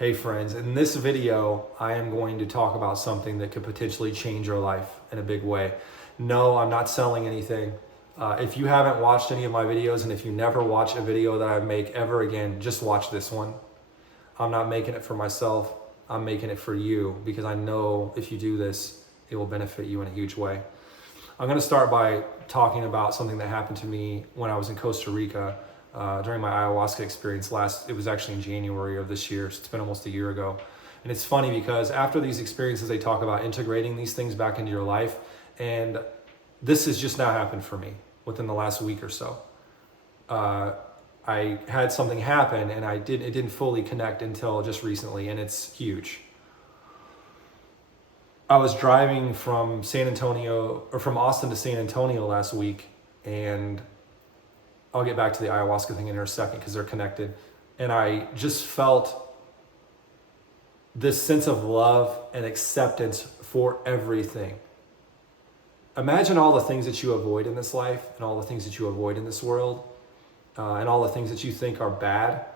Hey friends, in this video, I am going to talk about something that could potentially change your life in a big way. No, I'm not selling anything. If you haven't watched any of my videos, and if you never watch a video that I make ever again, just watch this one. I'm not making it for myself. I'm making it for you because I know if you do this, it will benefit you in a huge way. I'm going to start by talking about something that happened to me when I was in Costa Rica during my ayahuasca experience it was actually in January of this year. So it's been almost a year ago. And it's funny because after these experiences, they talk about integrating these things back into your life. And this has just now happened for me within the last week or so. I had something happen and it didn't fully connect until just recently, and it's huge. I was driving from from Austin to San Antonio last week, and I'll get back to the ayahuasca thing in a second because they're connected. And I just felt this sense of love and acceptance for everything. Imagine all the things that you avoid in this life and all the things that you avoid in this world and all the things that you think are bad.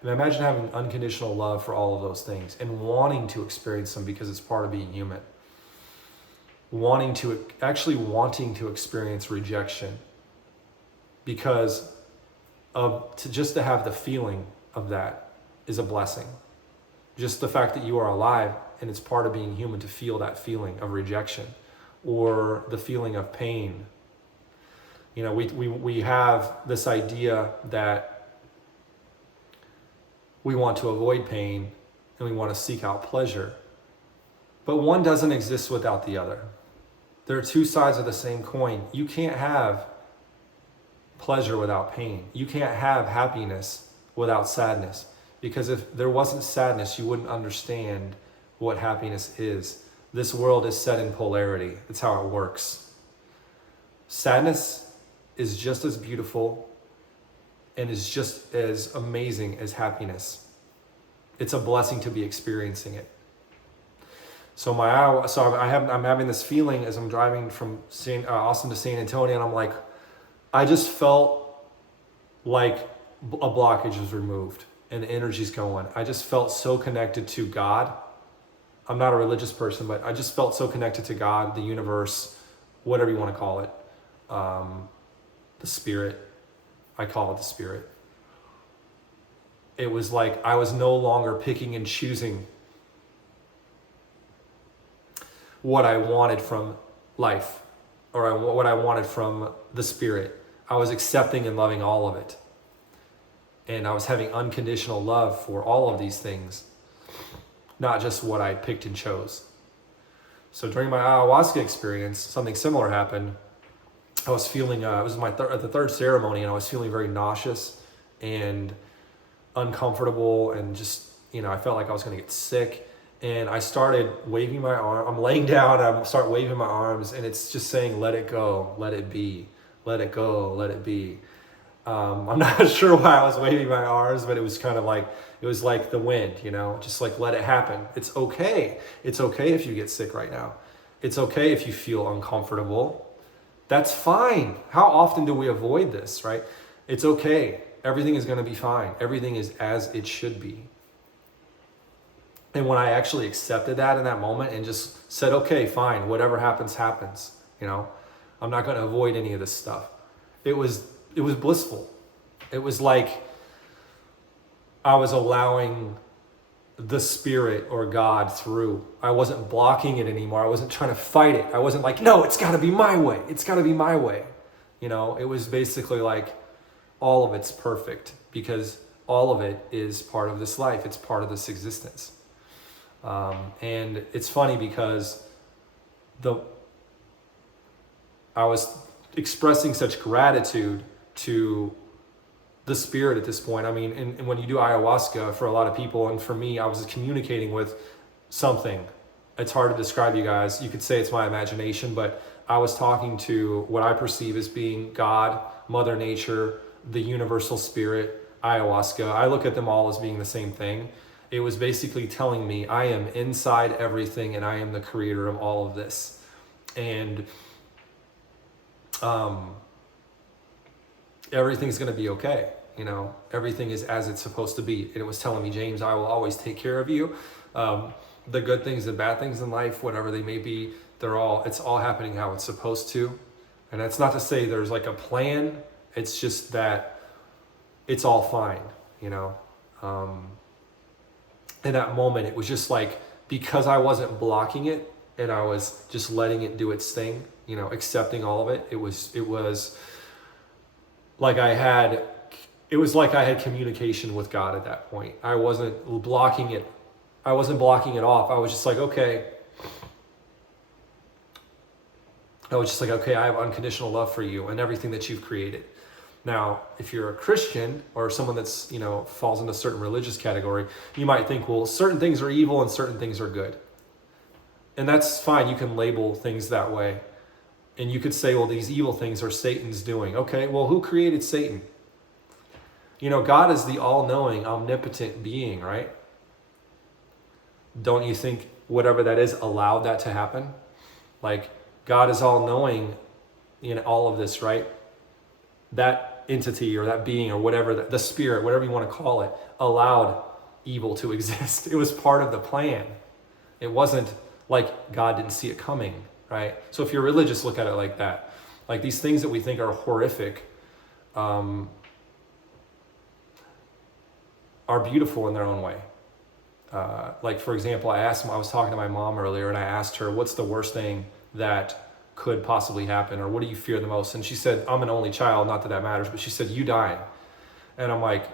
And imagine having unconditional love for all of those things and wanting to experience them because it's part of being human. Wanting to experience rejection because to have the feeling of that is a blessing. Just the fact that you are alive and it's part of being human to feel that feeling of rejection or the feeling of pain. You know, we have this idea that we want to avoid pain and we want to seek out pleasure. But one doesn't exist without the other. There are two sides of the same coin. You can't have pleasure without pain. You can't have happiness without sadness. Because if there wasn't sadness, you wouldn't understand what happiness is. This world is set in polarity. That's how it works. Sadness is just as beautiful and is just as amazing as happiness. It's a blessing to be experiencing it. So I'm having this feeling as I'm driving from Austin to San Antonio, and I'm like, I just felt like a blockage was removed and the energy's going. I just felt so connected to God. I'm not a religious person, but I just felt so connected to God, the universe, whatever you want to call it. The spirit. I call it the spirit. It was like I was no longer picking and choosing what I wanted from life or what I wanted from the spirit. I was accepting and loving all of it. And I was having unconditional love for all of these things, not just what I picked and chose. So during my ayahuasca experience, something similar happened. I was feeling, it was the third ceremony, and I was feeling very nauseous and uncomfortable, and just, I felt like I was going to get sick. And I started waving my arm. I'm laying down, I start waving my arms, and it's just saying, let it go, let it be, let it go, let it be. I'm not sure why I was waving my arms, but it was kind of like, it was like the wind, just like, let it happen. It's okay. It's okay if you get sick right now. It's okay if you feel uncomfortable. That's fine. How often do we avoid this, right? It's okay. Everything is going to be fine. Everything is as it should be. And when I actually accepted that in that moment and just said, okay, fine, whatever happens, happens. I'm not going to avoid any of this stuff. It was blissful. It was like I was allowing the spirit or God through. I wasn't blocking it anymore. I wasn't trying to fight it. I wasn't like, no, it's got to be my way. It's got to be my way. It was basically like all of it's perfect because all of it is part of this life. It's part of this existence. And it's funny because I was expressing such gratitude to the spirit at this point. I mean, and when you do ayahuasca, for a lot of people, and for me, I was communicating with something. It's hard to describe, you guys. You could say it's my imagination, but I was talking to what I perceive as being God, Mother Nature, the universal spirit, ayahuasca. I look at them all as being the same thing. It was basically telling me I am inside everything and I am the creator of all of this. And everything's going to be okay. everything is as it's supposed to be. And it was telling me, James, I will always take care of you. The good things and bad things in life, whatever they may be, it's all happening how it's supposed to. And that's not to say there's like a plan. It's just that it's all fine, in that moment, it was just like, because I wasn't blocking it and I was just letting it do its thing, accepting all of it. It was like I had communication with God at that point. I wasn't blocking it. I wasn't blocking it off. I was just like, okay. I have unconditional love for you and everything that you've created. Now, if you're a Christian or someone that's, falls into a certain religious category, you might think, well, certain things are evil and certain things are good. And that's fine. You can label things that way. And you could say, well, these evil things are Satan's doing. Okay, well, who created Satan? God is the all-knowing, omnipotent being, right? Don't you think whatever that is allowed that to happen? Like, God is all-knowing in all of this, right? That entity or that being or whatever, the spirit, whatever you want to call it, allowed evil to exist. It was part of the plan. It wasn't like God didn't see it coming, right? So if you're religious, look at it like that. Like these things that we think are horrific are beautiful in their own way. Like, for example, I was talking to my mom earlier and I asked her, what's the worst thing that could possibly happen, or what do you fear the most? And she said, I'm an only child, not that that matters, but she said, you dying. And I'm like,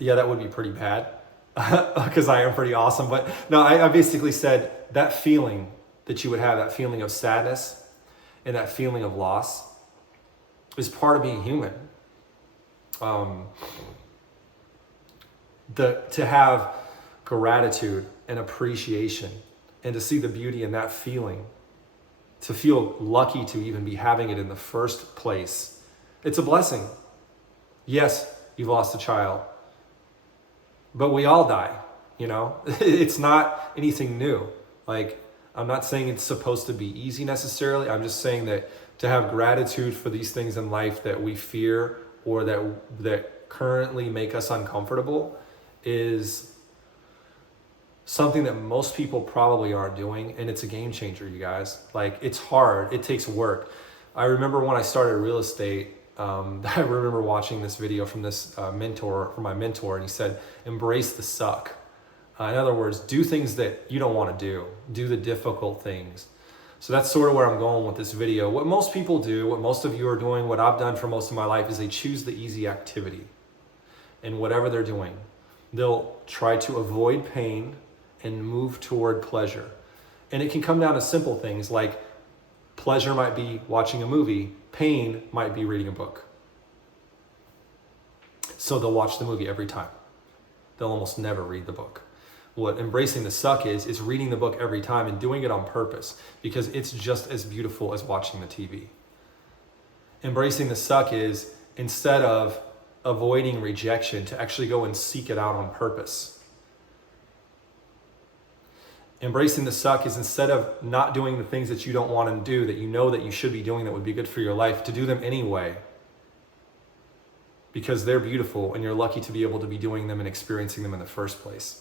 yeah, that would be pretty bad because I am pretty awesome. But no, I basically said that feeling that you would have, that feeling of sadness and that feeling of loss is part of being human. To have gratitude and appreciation and to see the beauty in that feeling, to feel lucky to even be having it in the first place, it's a blessing. Yes, you've lost a child, but we all die, It's not anything new. Like, I'm not saying it's supposed to be easy necessarily. I'm just saying that to have gratitude for these things in life that we fear or that currently make us uncomfortable is something that most people probably aren't doing, and it's a game changer, you guys. Like, it's hard, it takes work. I remember when I started real estate, I remember watching this video from my mentor, and he said, embrace the suck. In other words, do things that you don't want to do the difficult things. So that's sort of where I'm going with this video. What most people do, what most of you are doing, what I've done for most of my life, is they choose the easy activity. And whatever they're doing, they'll try to avoid pain and move toward pleasure. And it can come down to simple things like pleasure might be watching a movie, pain might be reading a book. So they'll watch the movie every time. They'll almost never read the book. What embracing the suck is reading the book every time and doing it on purpose because it's just as beautiful as watching the TV. Embracing the suck is, instead of avoiding rejection, to actually go and seek it out on purpose. Embracing the suck is, instead of not doing the things that you don't want to do, that you know that you should be doing that would be good for your life, to do them anyway because they're beautiful and you're lucky to be able to be doing them and experiencing them in the first place.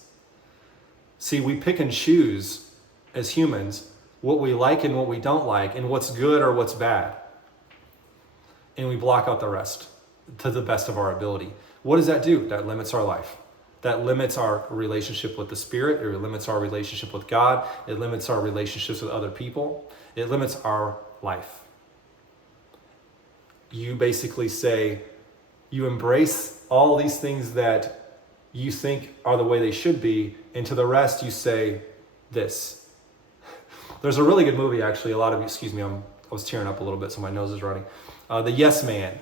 See, we pick and choose as humans what we like and what we don't like and what's good or what's bad. And we block out the rest to the best of our ability. What does that do? That limits our life. That limits our relationship with the Spirit. It limits our relationship with God. It limits our relationships with other people. It limits our life. You basically say, you embrace all these things that you think are the way they should be, and to the rest you say this. There's a really good movie, actually. I was tearing up a little bit, so my nose is running. The Yes Man.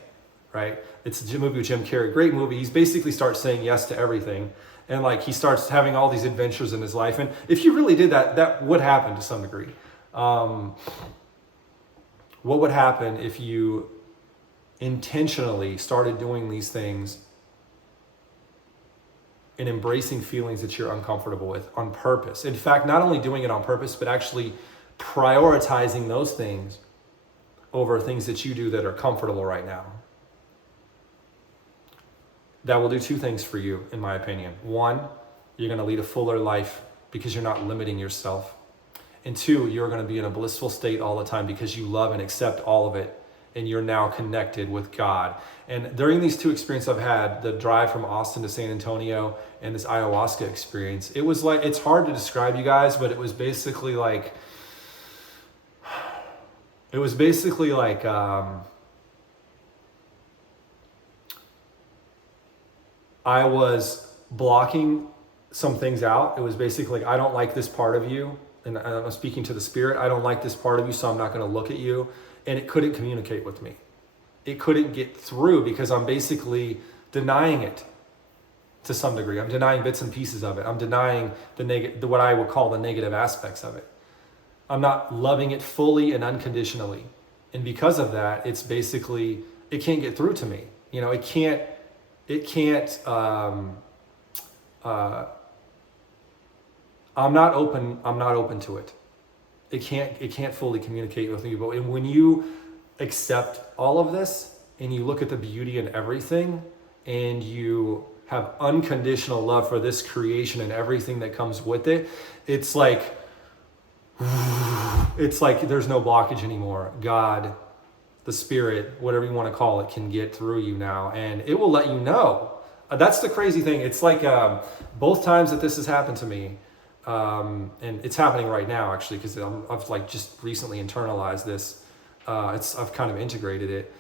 Right? It's a movie with Jim Carrey. Great movie. He's basically starts saying yes to everything. And like he starts having all these adventures in his life. And if you really did that, that would happen to some degree. What would happen if you intentionally started doing these things and embracing feelings that you're uncomfortable with on purpose? In fact, not only doing it on purpose, but actually prioritizing those things over things that you do that are comfortable right now. that will do two things for you, in my opinion. One, you're going to lead a fuller life because you're not limiting yourself. And two, you're going to be in a blissful state all the time because you love and accept all of it. And you're now connected with God. And during these two experiences I've had, the drive from Austin to San Antonio and this ayahuasca experience, it was like, it's hard to describe, you guys, but it was basically like, I was blocking some things out. It was basically like, I don't like this part of you. And I'm speaking to the spirit. I don't like this part of you, so I'm not going to look at you. And it couldn't communicate with me. It couldn't get through because I'm basically denying it to some degree. I'm denying bits and pieces of it. I'm denying what I would call the negative aspects of it. I'm not loving it fully and unconditionally. And because of that, it's basically, it can't get through to me. You know, I'm not open to it. It can't fully communicate with me. But when you accept all of this and you look at the beauty in everything and you have unconditional love for this creation and everything that comes with it, it's like there's no blockage anymore. God, the spirit, whatever you want to call it, can get through you now, and it will let you know. That's the crazy thing. It's like both times that this has happened to me, and it's happening right now actually, because I've like just recently internalized this. I've kind of integrated it.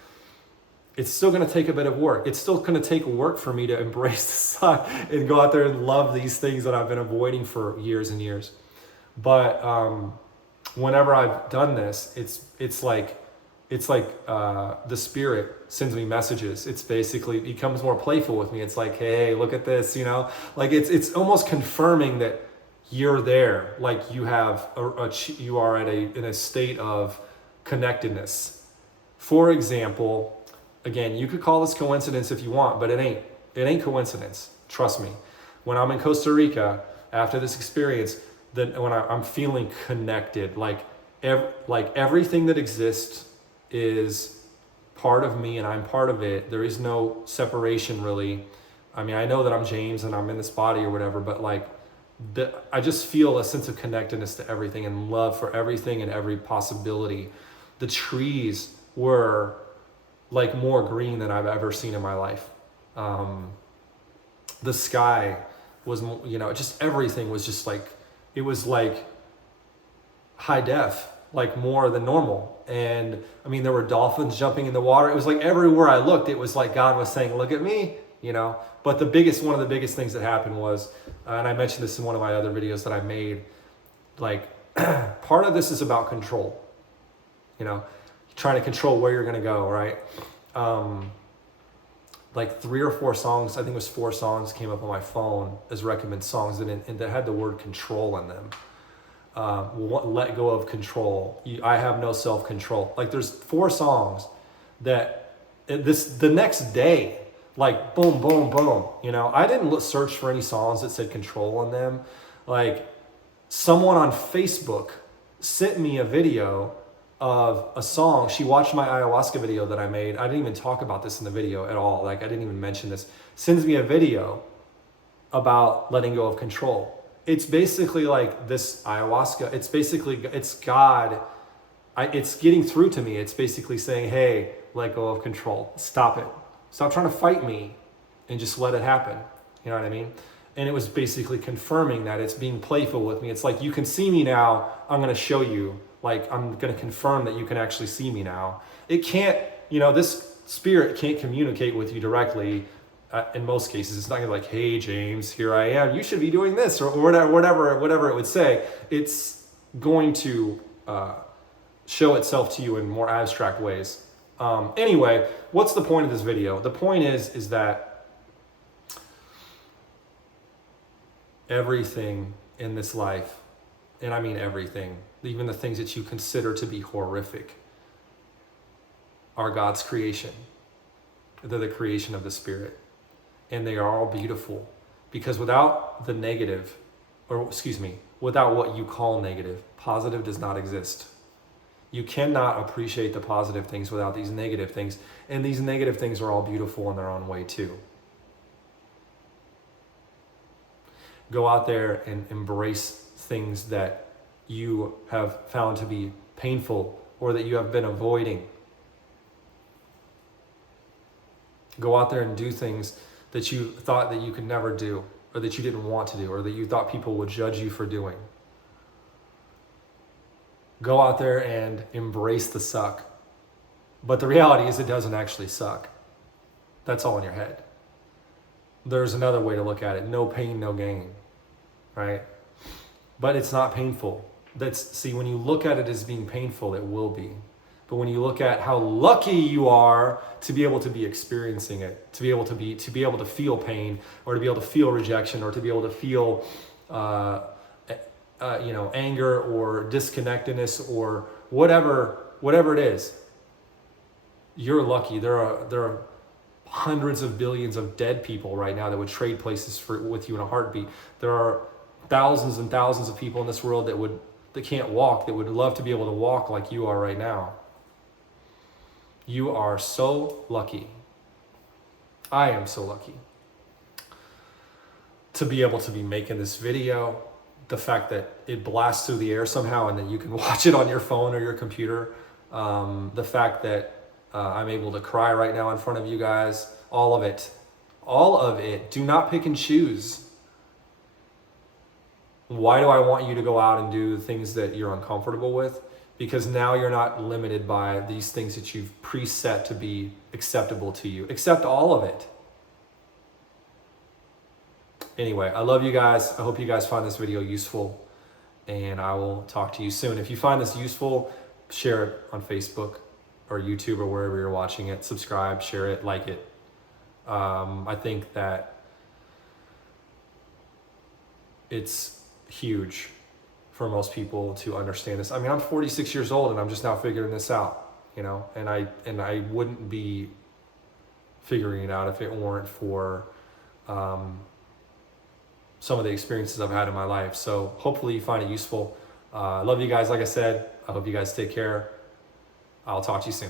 It's still going to take a bit of work. It's still going to take work for me to embrace the sun and go out there and love these things that I've been avoiding for years and years. But whenever I've done this, it's like the spirit sends me messages. It's basically, it becomes more playful with me. It's like, hey, look at this, you know, like it's almost confirming that you're there. Like you have you are in a state of connectedness. For example, again, you could call this coincidence if you want, but it ain't coincidence. Trust me. When I'm in Costa Rica after this experience, then when I'm feeling connected, like everything that exists is part of me and I'm part of it. There is no separation really. I mean, I know that I'm James and I'm in this body or whatever, but like I just feel a sense of connectedness to everything and love for everything and every possibility. The trees were like more green than I've ever seen in my life. The sky was, you know, just everything was just like, it was like high def, like more than normal. And I mean, there were dolphins jumping in the water. It was like everywhere I looked, it was like God was saying, look at me, you know. But one of the biggest things that happened was, and I mentioned this in one of my other videos that I made, like part of this is about control, you know, trying to control where you're going to go, right? Like 3 or 4 songs, I think it was 4 songs came up on my phone as recommend songs that had the word control in them. Let go of control. I have no self-control. Like there's 4 songs that the next day, like boom, boom, boom. You know, I didn't search for any songs that said control in them. Like someone on Facebook sent me a video of a song. She watched my ayahuasca video that I made. I didn't even talk about this in the video at all. Like I didn't even mention this. Sends me a video about letting go of control. It's basically like this ayahuasca. It's God. It's getting through to me. It's basically saying, hey, let go of control. Stop it. Stop trying to fight me and just let it happen. You know what I mean? And it was basically confirming that. It's being playful with me. It's like, you can see me now. I'm going to show you. Like, I'm going to confirm that you can actually see me now. It can't, you know, this spirit can't communicate with you directly. In most cases, it's not going to be like, hey, James, here I am. You should be doing this or whatever it would say. It's going to show itself to you in more abstract ways. Anyway, what's the point of this video? The point is that everything in this life, and I mean everything, even the things that you consider to be horrific, are God's creation. They're the creation of the Spirit. And they are all beautiful. Because without the negative, without what you call negative, positive does not exist. You cannot appreciate the positive things without these negative things. And these negative things are all beautiful in their own way too. Go out there and embrace things that you have found to be painful or that you have been avoiding. Go out there and do things that you thought that you could never do, or that you didn't want to do, or that you thought people would judge you for doing. Go out there and embrace the suck. But the reality is it doesn't actually suck. That's all in your head. There's another way to look at it. No pain, no gain, right? But it's not painful. See, when you look at it as being painful, it will be. But when you look at how lucky you are to be able to be experiencing it, to be able to feel pain, or to be able to feel rejection, or to be able to feel, anger or disconnectedness or whatever it is, you're lucky. There are hundreds of billions of dead people right now that would trade places with you in a heartbeat. There are thousands and thousands of people in this world that can't walk, that would love to be able to walk like you are right now. You are so lucky. I am so lucky to be able to be making this video. The fact that it blasts through the air somehow and that you can watch it on your phone or your computer. The fact that I'm able to cry right now in front of you guys. All of it. Do not pick and choose. Why do I want you to go out and do things that you're uncomfortable with? Because now you're not limited by these things that you've preset to be acceptable to you. Accept all of it. Anyway, I love you guys. I hope you guys find this video useful, and I will talk to you soon. If you find this useful, share it on Facebook or YouTube or wherever you're watching it. Subscribe, share it, like it. I think that it's huge for most people to understand this. I mean, I'm 46 years old and I'm just now figuring this out, and I wouldn't be figuring it out if it weren't for some of the experiences I've had in my life. So hopefully you find it useful. I love you guys. Like I said, I hope you guys take care. I'll talk to you soon.